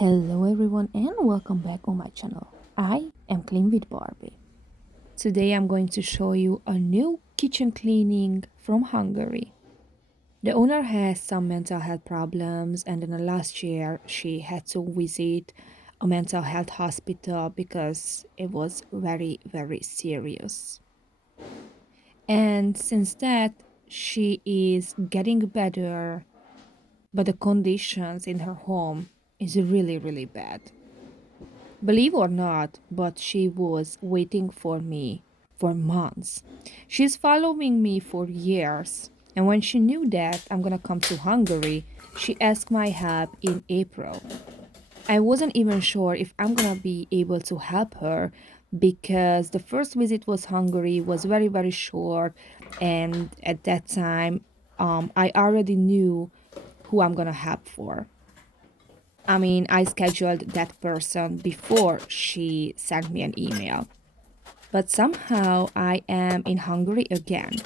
Hello everyone and welcome back on my channel. I am Clean with Barbie. Today I'm going to show you a new kitchen cleaning from Hungary. The owner has some mental health problems and in the last year she had to visit a mental health hospital because it was very serious. And since that she is getting better, but the conditions in her home is really bad. Believe or not, but she was waiting for me for months. She's following me for years. And when she knew that I'm gonna come to Hungary, she asked my help in April. I wasn't even sure if I'm gonna be able to help her because the first visit was Hungary was very short, and at that time, I already knew who I'm gonna help for. I mean, I scheduled that person before she sent me an email. But somehow I am in Hungary again.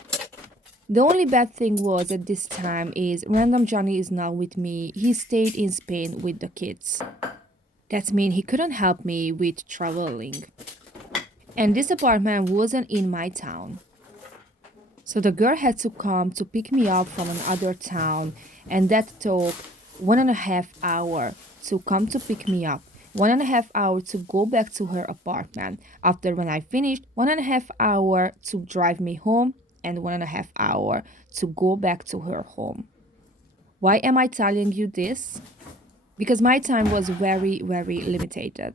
The only bad thing was at this time is random Johnny is not with me. He stayed in Spain with the kids. That means he couldn't help me with traveling. And this apartment wasn't in my town. So the girl had to come to pick me up from another town, and that took 1.5 hours to come to pick me up. 1.5 hours to go back to her apartment. After when I finished, 1.5 hours to drive me home, and 1.5 hours to go back to her home. Why am I telling you this? Because my time was very limited.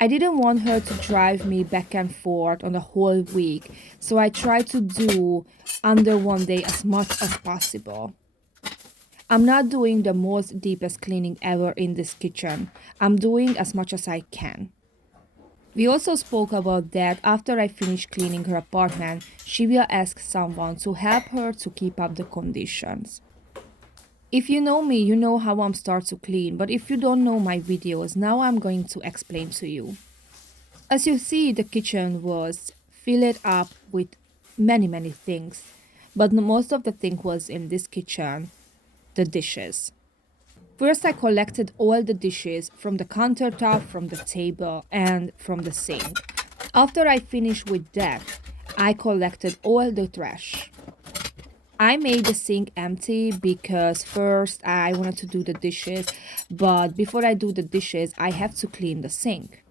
I didn't want her to drive me back and forth on the whole week, so I tried to do under one day as much as possible. I'm not doing the most deepest cleaning ever in this kitchen. I'm doing as much as I can. We also spoke about that after I finish cleaning her apartment, she will ask someone to help her to keep up the conditions. If you know me, you know how I'm start to clean, but if you don't know my videos, now I'm going to explain to you. As you see, the kitchen was filled up with many things, but most of the thing was in this kitchen, the dishes. First, I collected all the dishes from the countertop, from the table, and from the sink. After I finished with that, I collected all the trash. I made the sink empty because first I wanted to do the dishes, but before I do the dishes, I have to clean the sink.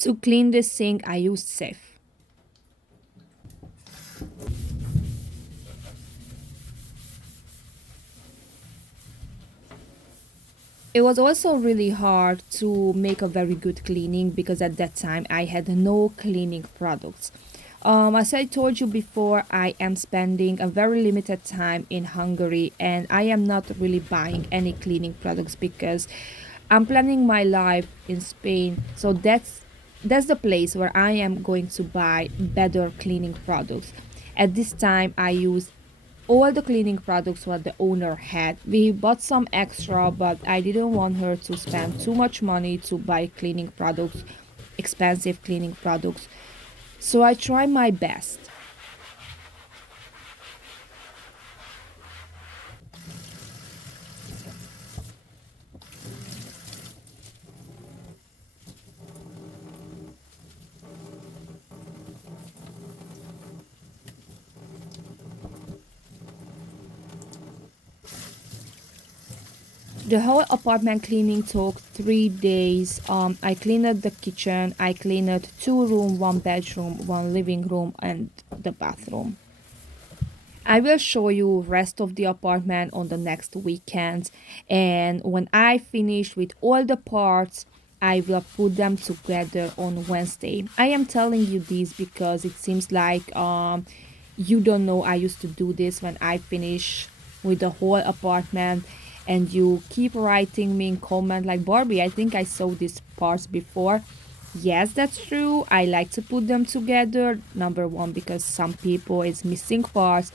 To clean this sink, I used Sif. It was also really hard to make a very good cleaning because at that time I had no cleaning products. As I told you before, I am spending a very limited time in Hungary and I am not really buying any cleaning products because I'm planning my life in Spain. So that's the place where I am going to buy better cleaning products. At this time, I use all the cleaning products what the owner had. We bought some extra, but I didn't want her to spend too much money to buy cleaning products, expensive cleaning products. So I try my best. The whole apartment cleaning took 3 days. I cleaned the kitchen, I cleaned 2 rooms, one bedroom, one living room, and the bathroom. I will show you rest of the apartment on the next weekend, and when I finish with all the parts, I will put them together on Wednesday. I am telling you this because it seems like you don't know I used to do this when I finish with the whole apartment, and you keep writing me in comment like, Barbie, I think I saw these parts before. Yes, that's true. I like to put them together. Number one, because some people is missing parts.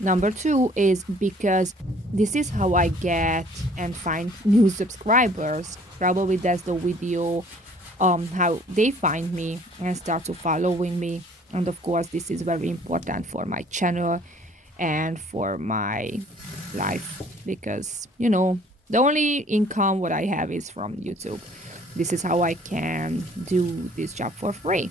Number two is because this is how I get and find new subscribers. Probably that's the video how they find me and start to following me. And of course, this is very important for my channel and for my life because the only income what I have is from YouTube. This is how I can do this job for free.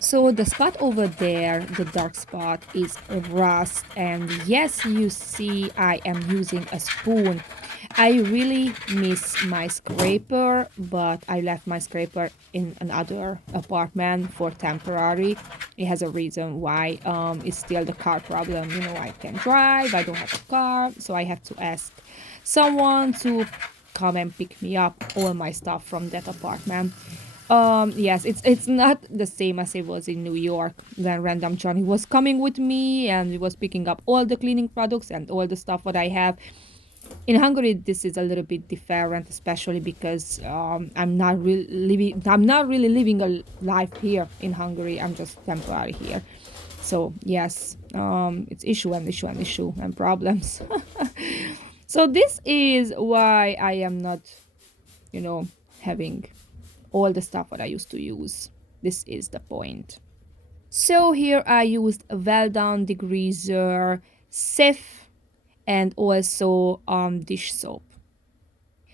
So the spot over there, the dark spot, is rust. And yes, you see I am using a spoon. I really miss my scraper, but I left my scraper in another apartment for temporary. It has a reason why. It's still the car problem. I can drive, I don't have a car, so I have to ask someone to come and pick me up all my stuff from that apartment. Yes, it's not the same as it was in New York. Then Random Johnny was coming with me and he was picking up all the cleaning products and all the stuff what I have. In Hungary, this is a little bit different, especially because I'm not really living a life here in Hungary. I'm just temporary here. So yes, it's issue and issue and issue and problems. So this is why I am not, you know, having all the stuff that I used to use. This is the point. So here I used a well done degreaser, sieve, and also dish soap.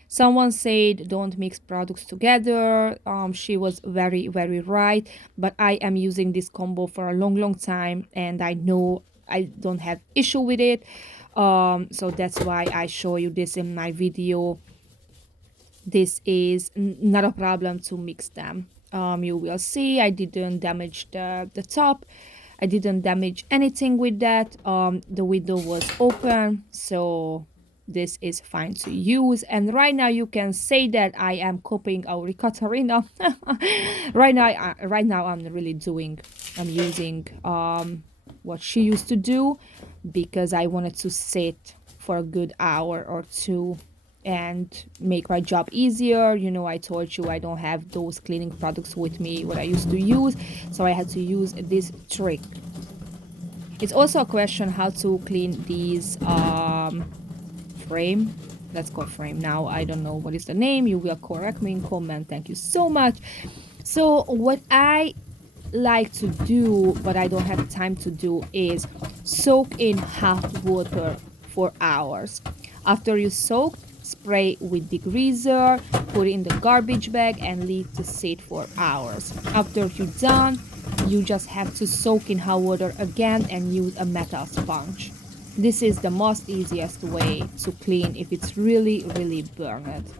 Someone said don't mix products together. She was very, very right. But I am using this combo for a long, long time, and I know I don't have issue with it. So that's why I show you this in my video. This is not a problem to mix them. You will see I didn't damage the top. I didn't damage anything with that. The window was open, so this is fine to use. And right now you can say that I am copying our Katarina. Right now I'm using what she used to do because I wanted to sit for a good hour or two and make my job easier. I told you I don't have those cleaning products with me what I used to use, so I had to use this trick. It's also a question how to clean these frame. Let's call frame now. I don't know what is the name. You will correct me in comment. Thank you so much. So what I like to do but I don't have time to do is soak in hot water for hours. After you soak, spray with degreaser, put it in the garbage bag and leave to sit for hours. After you're done, you just have to soak in hot water again and use a metal sponge. This is the most easiest way to clean if it's really, really burned.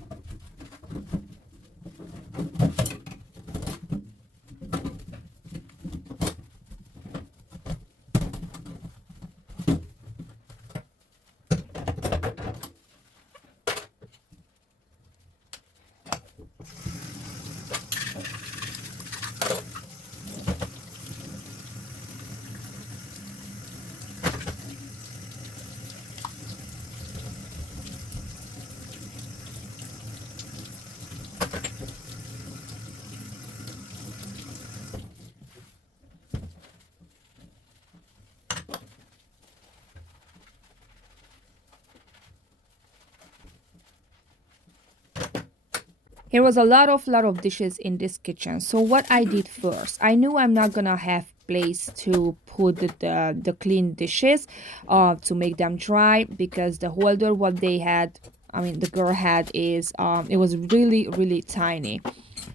Here was a lot of dishes in this kitchen. So what I did first, I knew I'm not gonna have place to put the clean dishes to make them dry because the holder what they had, I mean the girl had is it was really, really tiny.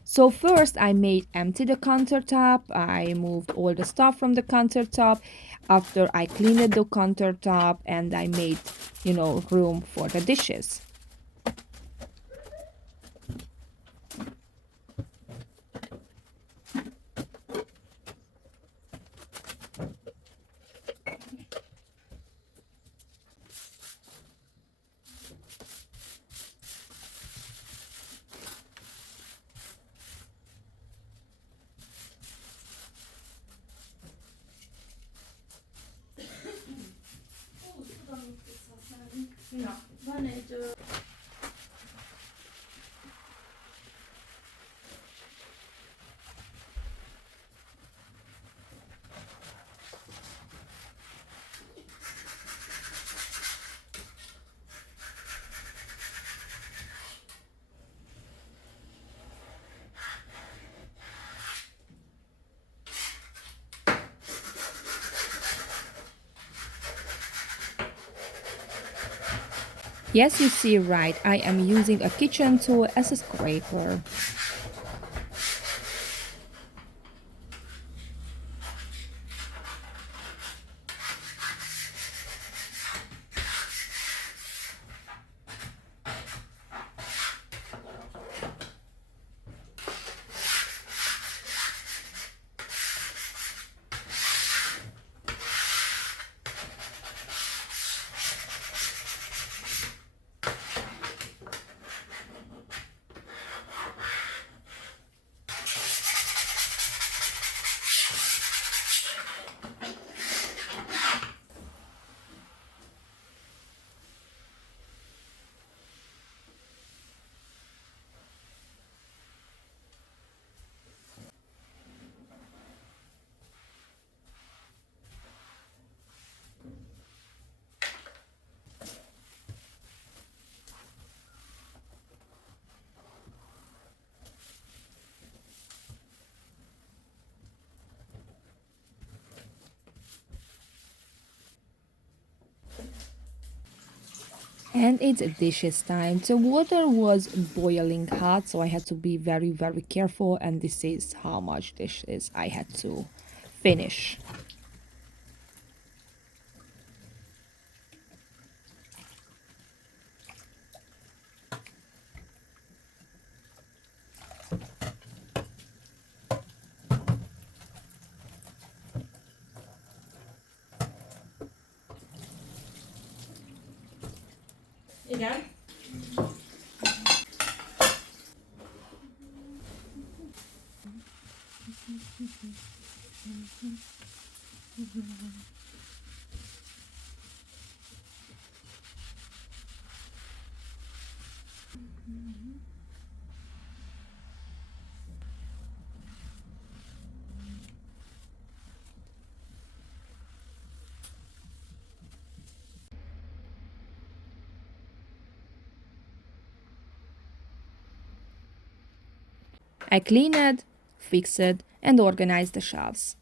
So first I made empty the countertop. I moved all the stuff from the countertop. After I cleaned the countertop and I made, room for the dishes. Na, van egy Yes, you see right. I am using a kitchen tool as a scraper. And it's dishes time. The water was boiling hot, so I had to be very, very careful. And this is how much dishes I had to finish. Igen. I cleaned, fixed, and organized the shelves.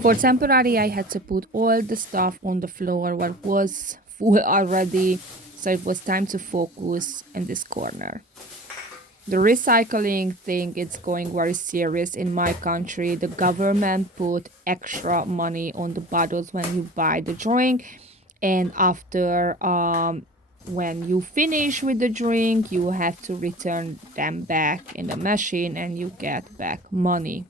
For temporary, I had to put all the stuff on the floor what was full already, so it was time to focus in this corner. The recycling thing is going very serious in my country. The government put extra money on the bottles when you buy the drink, and after when you finish with the drink, you have to return them back in the machine and you get back money.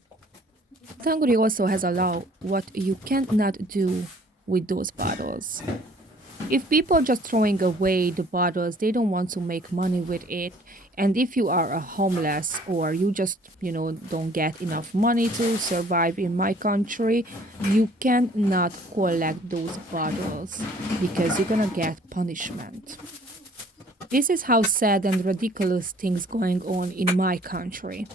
Hungary also has a law what you cannot do with those bottles. If people are just throwing away the bottles, they don't want to make money with it. And if you are a homeless or you just, don't get enough money to survive in my country, you cannot collect those bottles because you're gonna get punishment. This is how sad and ridiculous things going on in my country.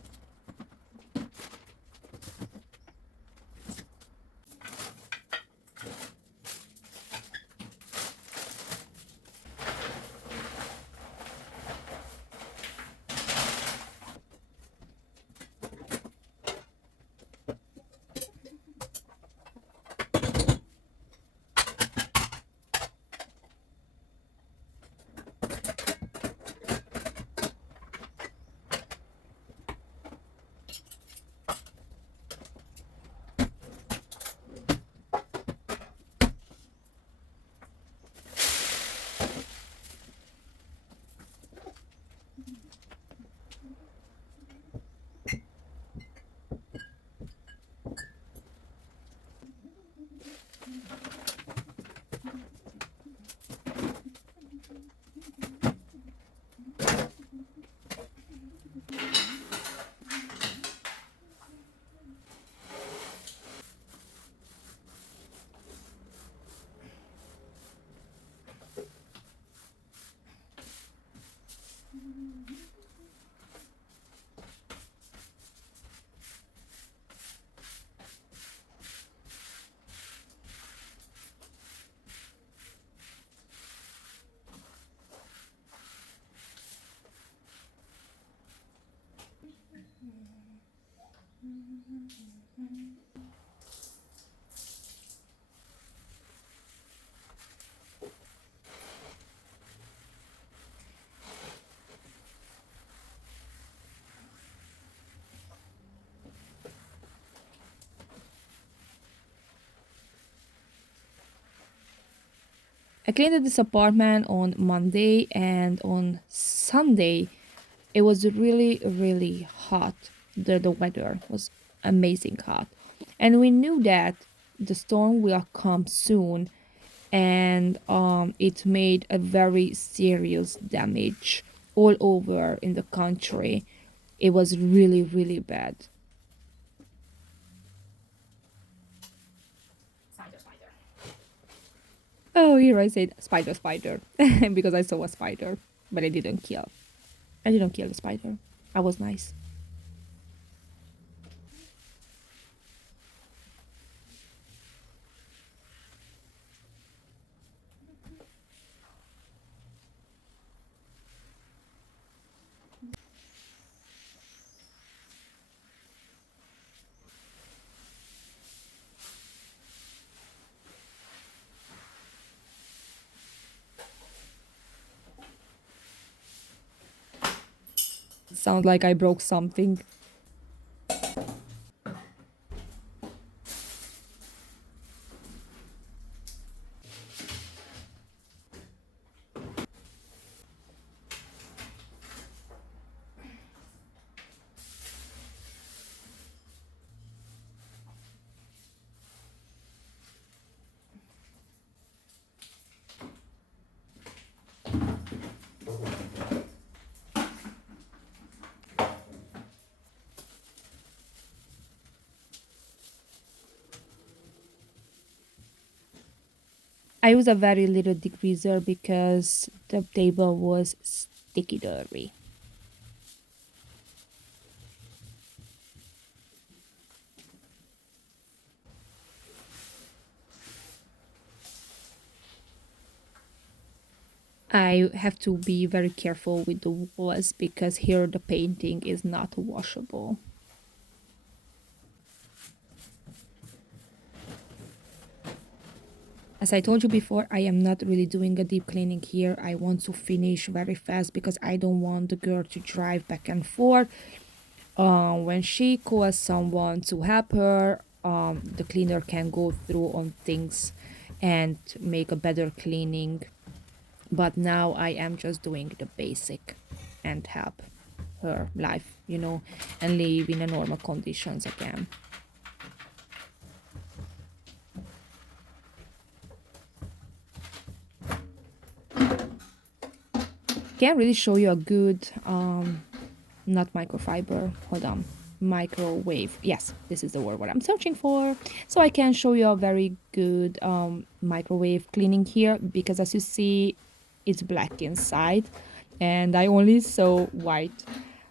I cleaned this apartment on Monday, and on Sunday it was really, really hot. The weather was amazing hot. And we knew that the storm will come soon, and it made a very serious damage all over in the country. It was really, really bad. Oh, here I said spider, spider, because I saw a spider, but I didn't kill. I didn't kill the spider. I was nice. It sounds like I broke something. I use a very little degreaser because the table was sticky dirty. I have to be very careful with the walls because here the painting is not washable. As I told you before, I am not really doing a deep cleaning here. I want to finish very fast because I don't want the girl to drive back and forth. When she calls someone to help her, the cleaner can go through on things and make a better cleaning. But now I am just doing the basic and help her life, and live in a normal conditions again. Can't really show you a good, not microfiber, hold on, microwave. Yes, this is the word what I'm searching for. So I can show you a very good microwave cleaning here because as you see, it's black inside and I only saw white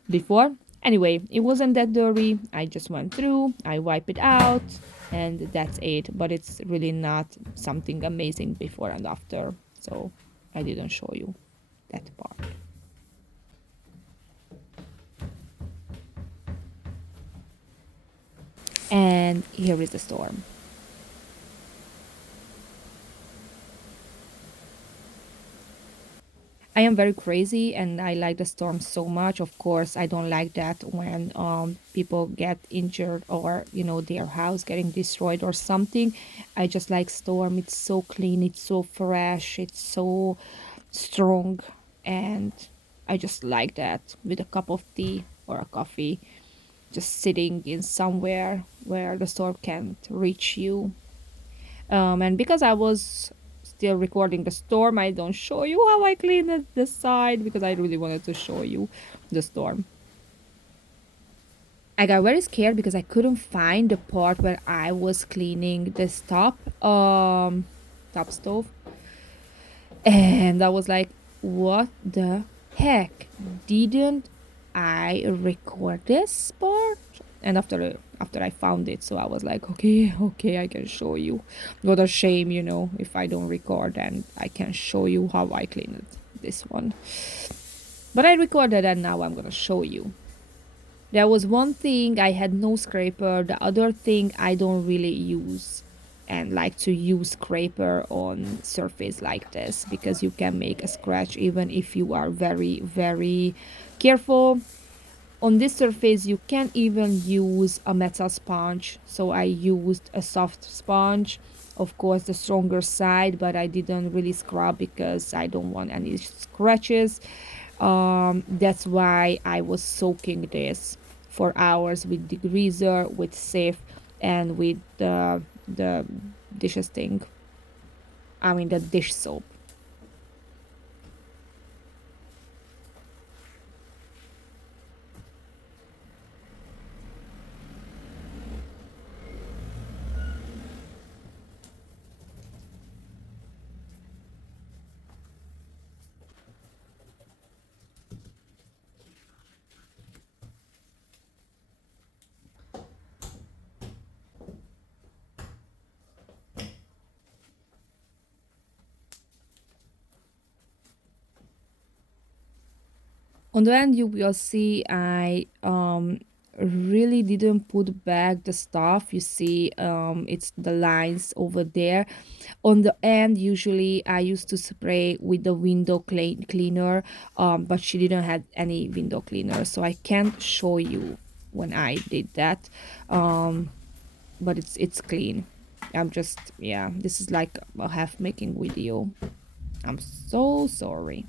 before. Anyway, it wasn't that dirty. I just went through, I wipe it out, and that's it. But it's really not something amazing before and after. So I didn't show you that part. And here is the storm. I am very crazy and I like the storm so much. Of course, I don't like that when people get injured or their house getting destroyed or something. I just like storm. It's so clean, it's so fresh, it's so strong, and I just like that with a cup of tea or a coffee, just sitting in somewhere where the storm can't reach you. And because I was still recording the storm, I don't show you how I cleaned the side because I really wanted to show you the storm. I got very scared because I couldn't find the part where I was cleaning this top stove, and I was like, what the heck? Didn't I record this part? And after I found it, so I was like, okay, okay, I can show you. What a shame, if I don't record and I can show you how I cleaned this one. But I recorded and now I'm gonna show you. There was one thing I had no scraper, the other thing I don't really use and like to use scraper on surface like this because you can make a scratch even if you are very careful. On this surface you can even use a metal sponge, so I used a soft sponge, of course the stronger side, but I didn't really scrub because I don't want any scratches. That's why I was soaking this for hours with degreaser, with safe, and with the dishes thing, I mean the dish soap. On the end, you will see I really didn't put back the stuff. You see, it's the lines over there. On the end, usually I used to spray with the window cleaner, but she didn't have any window cleaner, so I can't show you when I did that. Um, but it's clean. I'm just, yeah. This is like a half making video. I'm so sorry.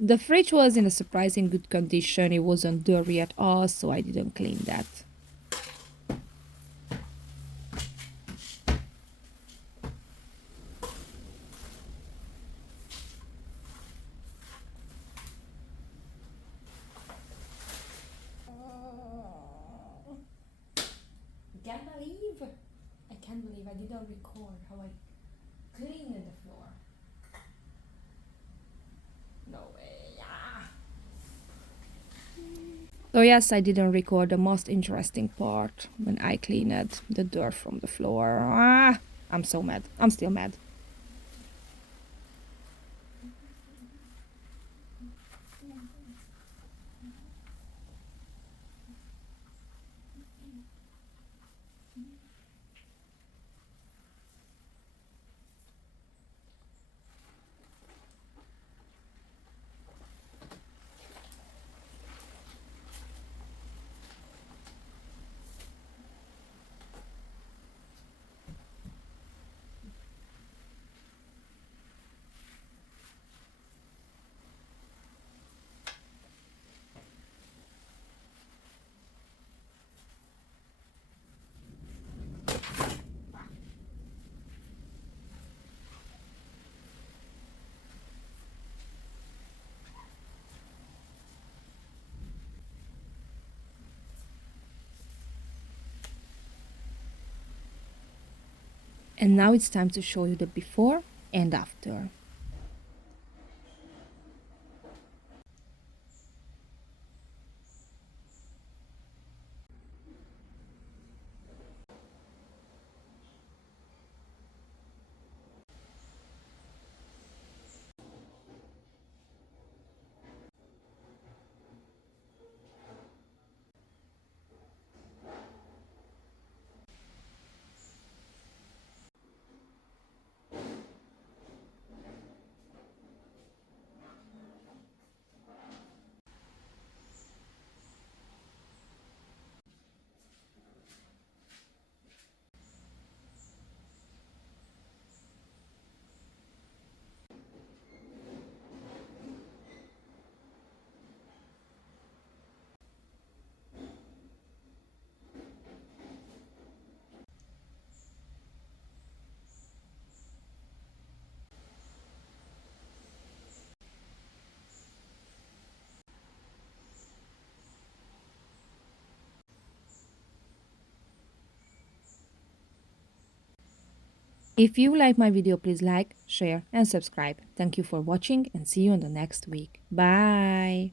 The fridge was in a surprising good condition. It wasn't dirty at all, so I didn't clean that. Can't believe I can't believe I didn't record how I cleaned the floor. No way. Ah. So yes, I didn't record the most interesting part when I cleaned the dirt from the floor. Ah, I'm so mad. I'm still mad. And now it's time to show you the before and after. If you like my video, please like, share, and subscribe. Thank you for watching and see you in the next week. Bye!